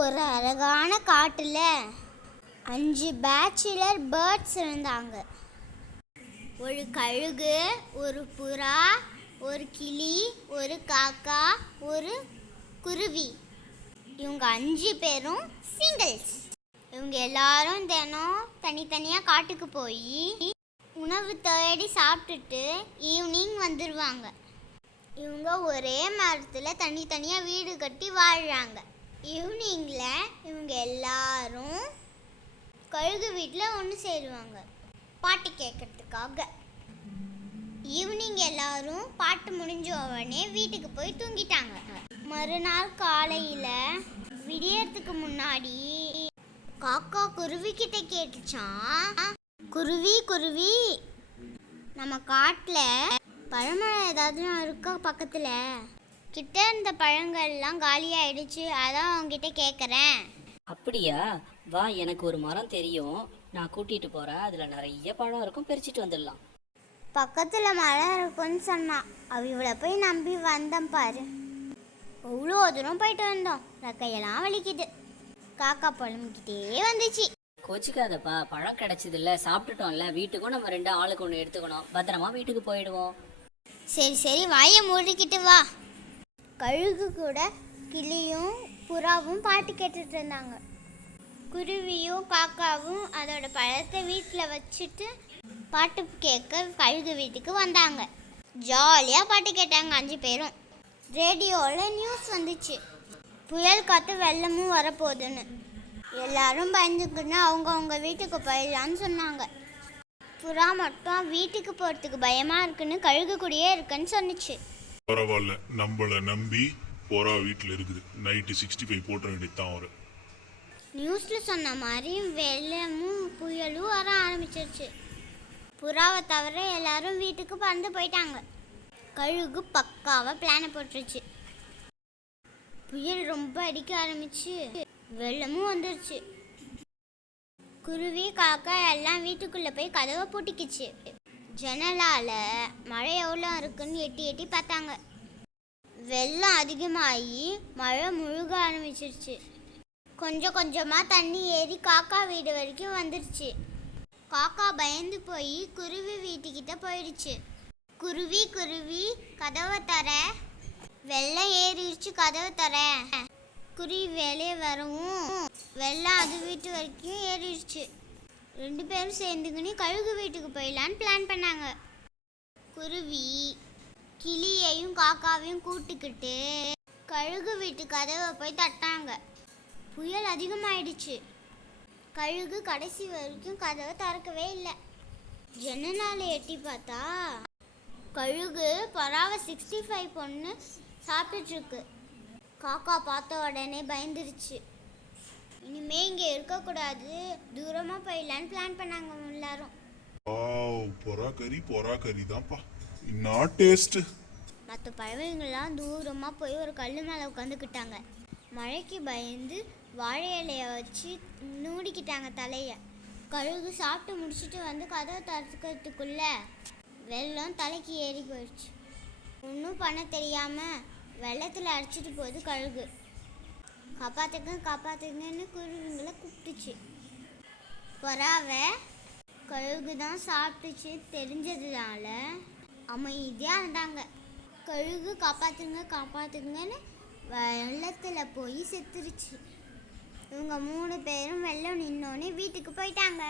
ஒரு அழகான காட்டுல 5 பேச்சுலர் பேர்ட்ஸ் இருந்தாங்க. ஒரு கழுகு, ஒரு புறா, ஒரு கிளி, ஒரு காக்கா, ஒரு குருவி. இவங்க 5 பேரும் சிங்கிள்ஸ். இவங்க எல்லாரும் தினம் தனித்தனியாக காட்டுக்கு போய் உணவு தேடி சாப்பிட்டுட்டு ஈவினிங் வந்துடுவாங்க. இவங்க ஒரே மரத்தில் தனித்தனியாக வீடு கட்டி வாழ்கிறாங்க. ஈவினிங்கில் இவங்க எல்லாரும் கழுகு வீட்டில் ஒன்று சேருவாங்க பாட்டு கேட்கறதுக்காக. ஈவினிங் எல்லாரும் பாட்டு முடிஞ்ச உடனே வீட்டுக்கு போய் தூங்கிட்டாங்க. மறுநாள் காலையில் விடியறதுக்கு முன்னாடி காக்கா குருவி கிட்ட கேட்டுச்சான், குருவி குருவி, நம்ம காட்டில் பழமரம் ஏதாவது இருக்கா பக்கத்தில்? கிட்ட இருந்த பழங்கள்லாம் காலியாயிடுச்சு, அதான் அவங்ககிட்ட கேட்குறேன். அப்படியா? வா, எனக்கு ஒரு மரம் தெரியும், நான் கூட்டிட்டு போறேன். அதுல நிறைய பழம் இருக்கும், பறிச்சிட்டு வந்துடலாம். பக்கத்தில் மரம் இருக்குன்னு சொன்னான். அவளை போய் நம்பி வந்தேன் பாரு. அவ்வளோ தூரம் போயிட்டு வந்தோம், ரெக்கையெல்லாம் வலிக்குது. காக்கா பழம்கிட்டே வந்துச்சு. கோச்சிக்காதப்பா, பழம் கிடைச்சதில்ல, சாப்பிட்டுட்டோம்ல, வீட்டுக்கும் நம்ம 2 ஆளுக்கு 1 எடுத்துக்கணும். பத்திரமா வீட்டுக்கு போயிடுவோம். சரி சரி, வாயை மூடிக்கிட்டு வா. கழுகு கூட கிளியும் புறாவும் பாட்டு கேட்டுட்டு இருந்தாங்க. குருவியும் காக்காவும் அதோட பழத்தை வீட்டில் வச்சுட்டு பாட்டு கேட்க கழுகு வீட்டுக்கு வந்தாங்க. ஜாலியாக பாட்டு கேட்டாங்க 5 பேரும். ரேடியோவில் நியூஸ் வந்துச்சு, புயல் காற்று வெள்ளமும் வரப்போகுதுன்னு. எல்லாரும் பயந்துக்குன்னு அவங்க வீட்டுக்கு போயிடலான்னு சொன்னாங்க. புறா மட்டும் வீட்டுக்கு போகிறதுக்கு பயமாக இருக்குன்னு கழுகு கூடயே இருக்குன்னு சொன்னிச்சு. பரவாயில்ல, நம்மளை நம்பி புறா வீட்டில் இருக்குது, நைட்டு 65 போட்ட வேண்டியதான் வரும். நியூஸில் சொன்ன மாதிரி வெள்ளமும் புயலும் வர ஆரம்பிச்சிருச்சு. புறாவை தவிர எல்லாரும் வீட்டுக்கு பறந்து போயிட்டாங்க. கழுகு பக்காவாக பிளானை போட்டுருச்சு. புயல் ரொம்ப அடிக்க ஆரம்பிச்சு, வெள்ளமும் வந்துருச்சு. குருவி காக்கா எல்லாம் வீட்டுக்குள்ளே போய் கதவை பூட்டிக்கிச்சு. ஜன்னலால் மழை எவ்வளோ இருக்குன்னு எட்டி எட்டி பார்த்தாங்க. வெள்ளம் அதிகமாகி மழை முழுக ஆரம்பிச்சிருச்சு. கொஞ்சம் கொஞ்சமாக தண்ணி ஏறி காக்கா வீடு வரைக்கும் வந்துருச்சு. காக்கா பயந்து போய் குருவி வீட்டுக்கிட்ட போயிடுச்சு. குருவி குருவி, கதவை தர, வெள்ளம் ஏறிடுச்சு, கதவை தர. குருவி வெளியே வரவும் வெள்ளம் அது வீட்டு வரைக்கும் ஏறிடுச்சு. 2 பேரும் சேர்ந்துக்கின்னு கழுகு வீட்டுக்கு போயிடலான்னு பிளான் பண்ணாங்க. குருவி கிளியையும் காக்காவையும் கூட்டுக்கிட்டு கழுகு வீட்டு கதவை போய் தட்டாங்க. புயல் அதிகமாயிடுச்சு. கழுகு கடைசி வரைக்கும் கதவை திறக்கவே இல்லை. ஜன்னலால் எட்டி பார்த்தா கழுகு பறாவை 65 பொண்ணு சாப்பிட்டுருக்கு. காக்கா பார்த்த உடனே பயந்துருச்சு. இனிமே இங்கே இருக்கக்கூடாது, தூரமாக போயிடலான்னு பிளான் பண்ணாங்க எல்லாரும். பொறா கறி தான்ப்பா, நாட் டேஸ்ட். மற்ற பறவைங்கள்லாம் தூரமாக போய் ஒரு கல் மேலே உட்காந்துக்கிட்டாங்க. மழைக்கு பயந்து வாழை இலையை வச்சு மூடிக்கிட்டாங்க தலையை. கழுகு சாப்பிட்டு முடிச்சுட்டு வந்து கதவை திறக்கிறதுக்குள்ள வெள்ளம் தலைக்கு ஏறி போயிடுச்சு. ஒன்றும் பண்ண தெரியாமல் வெள்ளத்தில் அடிச்சிட்டு போகுது கழுகு. காப்பாற்றுங்க காப்பாற்றுங்கன்னு குருவிங்களை கூப்பிட்டுச்சு. புறாவை கழுகு தான் சாப்பிட்டுச்சு தெரிஞ்சதுனால அமைதியாக இருந்தாங்க. கழுகு காப்பாற்றுங்க காப்பாற்றுங்கன்னு வெள்ளத்தில் போய் செத்துருச்சு. இவங்க 3 பேரும் வெள்ளம் நின்னோடனே வீட்டுக்கு போயிட்டாங்க.